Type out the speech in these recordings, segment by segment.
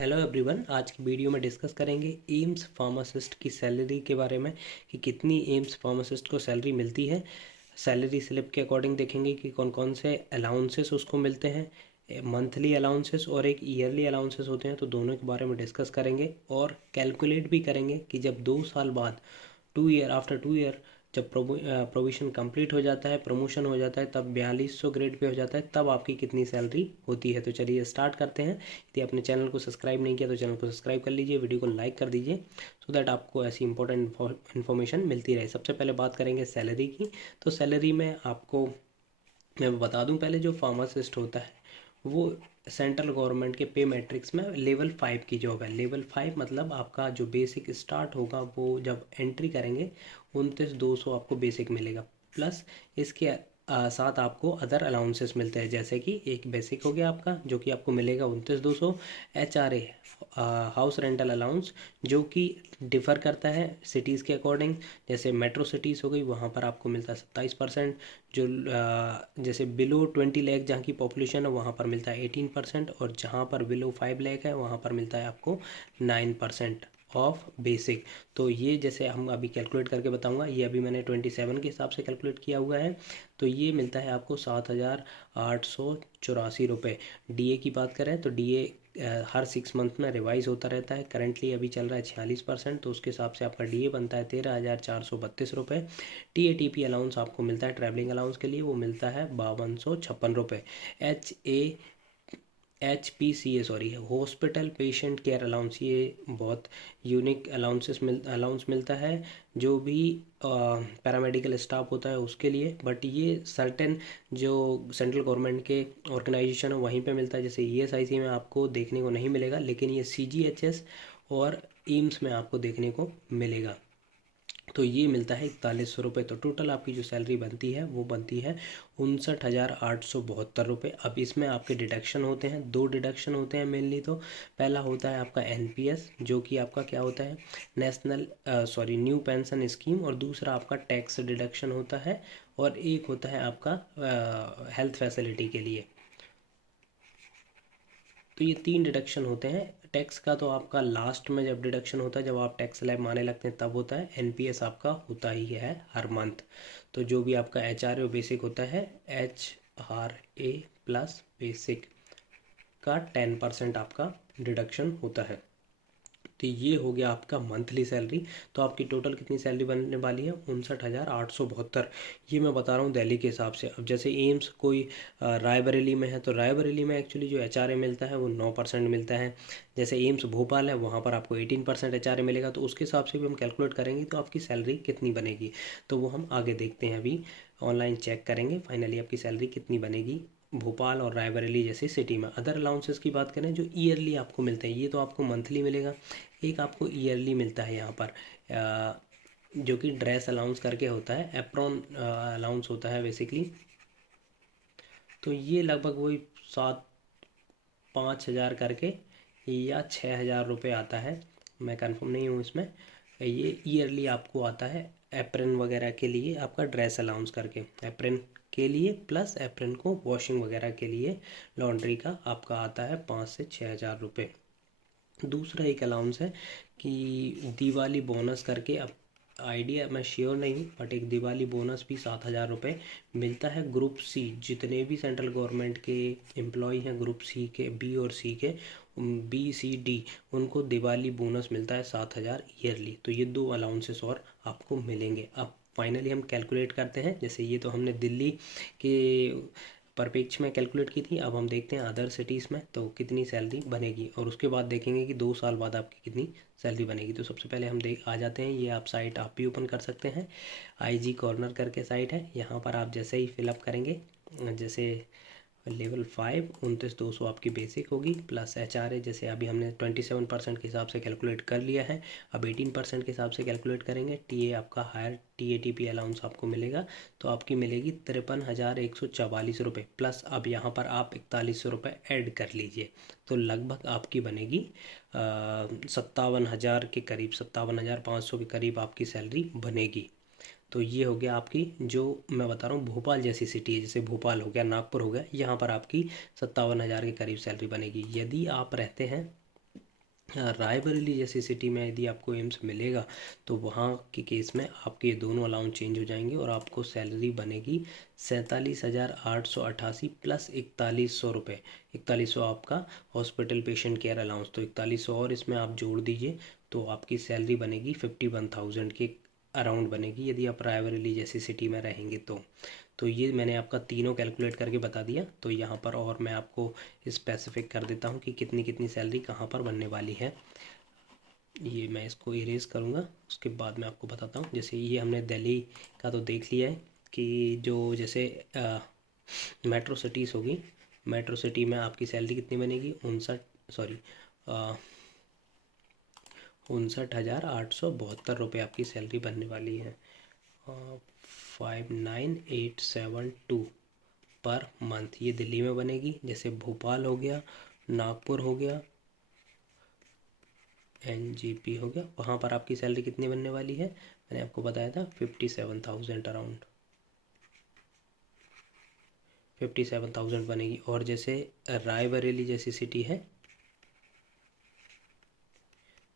Hello everyone, आज की video में डिस्कस करेंगे एम्स फार्मासिस्ट की सैलरी के बारे में कि कितनी एम्स फार्मासिस्ट को सैलरी मिलती है। सैलरी स्लिप के अकॉर्डिंग देखेंगे कि कौन कौन से अलाउंसेस उसको मिलते हैं, मंथली अलाउंसेस और एक ईयरली अलाउंसेस होते हैं, तो दोनों के बारे में डिस्कस करेंगे और कैलकुलेट भी करेंगे कि जब 2 साल बाद 2 ईयर आफ्टर 2 ईयर जब प्रोविशन कंप्लीट हो जाता है, प्रमोशन हो जाता है, तब 4200 ग्रेड पे हो जाता है, तब आपकी कितनी सैलरी होती है। तो चलिए स्टार्ट करते हैं। यदि आपने चैनल को सब्सक्राइब नहीं किया तो चैनल को सब्सक्राइब कर लीजिए, वीडियो को लाइक कर दीजिए सो दैट आपको ऐसी इंपॉर्टेंट इन्फॉर्मेशन मिलती रहे। सबसे पहले बात करेंगे सैलरी की। तो सैलरी में आपको मैं बता दूं, पहले जो फार्मासिस्ट होता है वो सेंट्रल गवर्नमेंट के पे मैट्रिक्स में लेवल 5 की जॉब है। लेवल 5 मतलब आपका जो बेसिक स्टार्ट होगा वो जब एंट्री करेंगे 29,200 आपको बेसिक मिलेगा। प्लस इसके साथ आपको अदर अलाउंसेस मिलते हैं, जैसे कि एक बेसिक हो गया आपका जो कि आपको मिलेगा 29,200। HRA हाउस रेंटल अलाउंस जो कि डिफ़र करता है सिटीज़ के अकॉर्डिंग। जैसे मेट्रो सिटीज़ हो गई वहाँ पर आपको मिलता है 27%। जो जैसे बिलो 20 लाख जहाँ की पॉपुलेशन है वहाँ पर मिलता है 18%, और जहाँ पर बिलो 5 लाख है वहाँ पर मिलता है आपको 9% ऑफ बेसिक। तो ये जैसे हम अभी कैलकुलेट करके बताऊंगा, ये अभी मैंने 27 के हिसाब से कैलकुलेट किया हुआ है। तो ये मिलता है आपको 7,884 रुपये। DA की बात करें तो DA हर 6 मंथ में रिवाइज होता रहता है। करेंटली अभी चल रहा है 46%, तो उसके हिसाब से आपका DA बनता है 13,432 रुपये। TATP अलाउंस आपको मिलता है ट्रैवलिंग अलाउंस के लिए, वो मिलता है 5256 रुपये। HPCA sorry hospital patient care allowance, ये बहुत यूनिक अलाउंस मिलता है जो भी पैरामेडिकल स्टाफ होता है उसके लिए। बट ये सर्टेन जो सेंट्रल गवर्नमेंट के ऑर्गेनाइजेशन है वहीं पे मिलता है, जैसे ESIC में आपको देखने को नहीं मिलेगा, लेकिन ये CGHS और एम्स में आपको देखने को मिलेगा। तो ये मिलता है 4100 रुपये। तो टोटल आपकी जो सैलरी बनती है वो बनती है 59,872 रुपये। अब इसमें आपके डिडक्शन होते हैं, 2 डिडक्शन होते हैं मेनली। तो पहला होता है आपका NPS जो कि आपका क्या होता है, नेशनल न्यू पेंशन स्कीम, और दूसरा आपका टैक्स डिडक्शन होता है, और एक होता है आपका हेल्थ फैसिलिटी के लिए। तो ये 3 डिडक्शन होते हैं। टैक्स का तो आपका लास्ट में जब डिडक्शन होता है, जब आप टैक्स स्लैब मारने लगते हैं तब होता है। NPS आपका होता ही है हर मंथ। तो जो भी आपका HRA बेसिक होता है, HRA प्लस बेसिक का 10% आपका डिडक्शन होता है। तो ये हो गया आपका मंथली सैलरी। तो आपकी टोटल कितनी सैलरी बनने वाली है, 59,872। ये मैं बता रहा हूँ दिल्ली के हिसाब से। अब जैसे एम्स कोई रायबरेली में है, तो रायबरेली में एक्चुअली जो HRA मिलता है वो 9% मिलता है। जैसे एम्स भोपाल है वहाँ पर आपको 18% HRA मिलेगा। तो उसके हिसाब से भी हम कैलकुलेट करेंगे तो आपकी सैलरी कितनी बनेगी, तो वो हम आगे देखते हैं। अभी ऑनलाइन चेक करेंगे फाइनली आपकी सैलरी कितनी बनेगी भोपाल और रायबरेली जैसी सिटी में। अदर अलाउंसेस की बात करें जो ईयरली आपको मिलते हैं, ये तो आपको मंथली मिलेगा, एक आपको ईयरली मिलता है यहाँ पर जो कि ड्रेस अलाउंस करके होता है, एप्रॉन अलाउंस होता है बेसिकली। तो ये लगभग वही 7-5 हज़ार करके या 6,000 रुपये आता है, मैं कंफर्म नहीं हूँ इसमें। ये ईयरली आपको आता है एप्रन वगैरह के लिए, आपका ड्रेस अलाउंस करके एप्रन के लिए, प्लस एप्रन को वॉशिंग वगैरह के लिए लॉन्ड्री का आपका आता है 5 से 6 हज़ार रुपये। दूसरा एक अलाउंस है कि दिवाली बोनस करके, अब आइडिया मैं श्योर नहीं हूँ, बट एक दिवाली बोनस भी 7,000 रुपये मिलता है। ग्रुप C जितने भी सेंट्रल गवर्नमेंट के एम्प्लॉय हैं, ग्रुप C के B और C के, B C D, उनको दिवाली बोनस मिलता है 7,000 ईयरली। तो ये 2 अलाउंसेस और आपको मिलेंगे। अब फाइनली हम कैलकुलेट करते हैं। जैसे ये तो हमने दिल्ली के परिप्रेक्ष्य में कैलकुलेट की थी, अब हम देखते हैं अदर सिटीज़ में तो कितनी सैलरी बनेगी, और उसके बाद देखेंगे कि 2 साल बाद आपकी कितनी सैलरी बनेगी। तो सबसे पहले हम देख आ जाते हैं, ये आप साइट आप भी ओपन कर सकते हैं, IG कॉर्नर करके साइट है। यहाँ पर आप जैसे ही फिलअप करेंगे, जैसे लेवल 5 29,200 आपकी बेसिक होगी, प्लस HRA जैसे अभी हमने 27% के हिसाब से कैलकुलेट कर लिया है, अब 18% के हिसाब से कैलकुलेट करेंगे। TA आपका हायर TATP अलाउंस आपको मिलेगा, तो आपकी मिलेगी 53,144 रुपये। प्लस अब यहाँ पर आप 4100 रुपये ऐड कर लीजिए, तो लगभग आपकी बनेगी 57,000 के करीब, 57,500 के करीब आपकी सैलरी बनेगी। तो ये हो गया आपकी, जो मैं बता रहा हूँ भोपाल जैसी सिटी है, जैसे भोपाल हो गया, नागपुर हो गया, यहाँ पर आपकी 57,000 के करीब सैलरी बनेगी। यदि आप रहते हैं रायबरेली जैसी सिटी में यदि आपको एम्स मिलेगा तो वहाँ के केस में आपके ये दोनों अलाउंस चेंज हो जाएंगे और आपको सैलरी बनेगी 47,888 प्लस 4100 रुपये। 4100 आपका हॉस्पिटल पेशेंट केयर अलाउंस, तो 4100 और इसमें आप जोड़ दीजिए तो आपकी सैलरी बनेगी 51,000 के अराउंड बनेगी यदि आप रायबरेली जैसी सिटी में रहेंगे तो ये मैंने आपका तीनों कैलकुलेट करके बता दिया। तो यहाँ पर और मैं आपको स्पेसिफिक कर देता हूँ कि कितनी कितनी सैलरी कहाँ पर बनने वाली है। ये मैं इसको इरेज करूँगा, उसके बाद मैं आपको बताता हूँ। जैसे ये हमने दिल्ली का तो देख लिया है कि जो जैसे मेट्रो सिटीज़ होगी, मेट्रो सिटी में आपकी सैलरी कितनी बनेगी 59,872 आपकी सैलरी बनने वाली है। 59,872 पर मंथ ये दिल्ली में बनेगी। जैसे भोपाल हो गया, नागपुर हो गया, NGP हो गया, वहाँ पर आपकी सैलरी कितनी बनने वाली है मैंने आपको बताया था 57,000 अराउंड 57,000 बनेगी। और जैसे रायबरेली जैसी सिटी है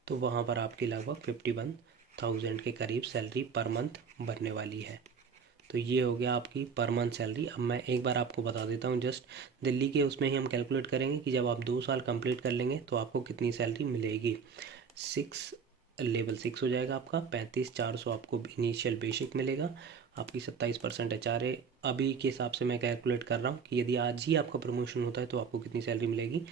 तो वहाँ पर आपकी लगभग 51,000 के करीब सैलरी पर मंथ बनने वाली है। तो ये हो गया आपकी पर मंथ सैलरी। अब मैं एक बार आपको बता देता हूँ, जस्ट दिल्ली के उसमें ही हम कैलकुलेट करेंगे कि जब आप 2 साल कंप्लीट कर लेंगे तो आपको कितनी सैलरी मिलेगी। लेवल 6 हो जाएगा आपका 35,400 आपको इनिशियल बेसिक मिलेगा। आपकी 27% HRA अभी के हिसाब से मैं कैलकुलेट कर रहा हूँ कि यदि आज ही आपका प्रमोशन होता है तो आपको कितनी सैलरी मिलेगी।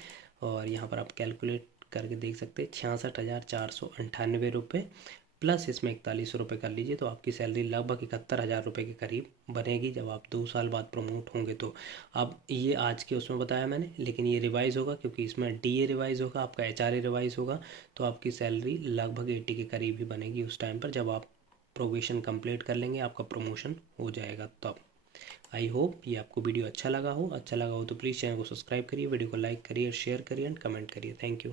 और यहाँ पर आप कैलकुलेट करके देख सकते हैं 66,498 रुपये प्लस इसमें 4100 रुपये कर लीजिए तो आपकी सैलरी लगभग 71,000 रुपये के करीब बनेगी जब आप 2 साल बाद प्रमोट होंगे। तो अब ये आज के उसमें बताया मैंने, लेकिन ये रिवाइज़ होगा क्योंकि इसमें DA रिवाइज़ होगा, आपका HRA रिवाइज़ होगा, तो आपकी सैलरी लगभग 80 के करीब ही बनेगी उस टाइम पर जब आप प्रोबेशन कंप्लीट कर लेंगे, आपका प्रमोशन हो जाएगा तब। आई होप ये आपको वीडियो अच्छा लगा हो तो प्लीज़ चैनल को सब्सक्राइब करिए, वीडियो को लाइक करिए, शेयर करिए एंड कमेंट करिए। Thank you.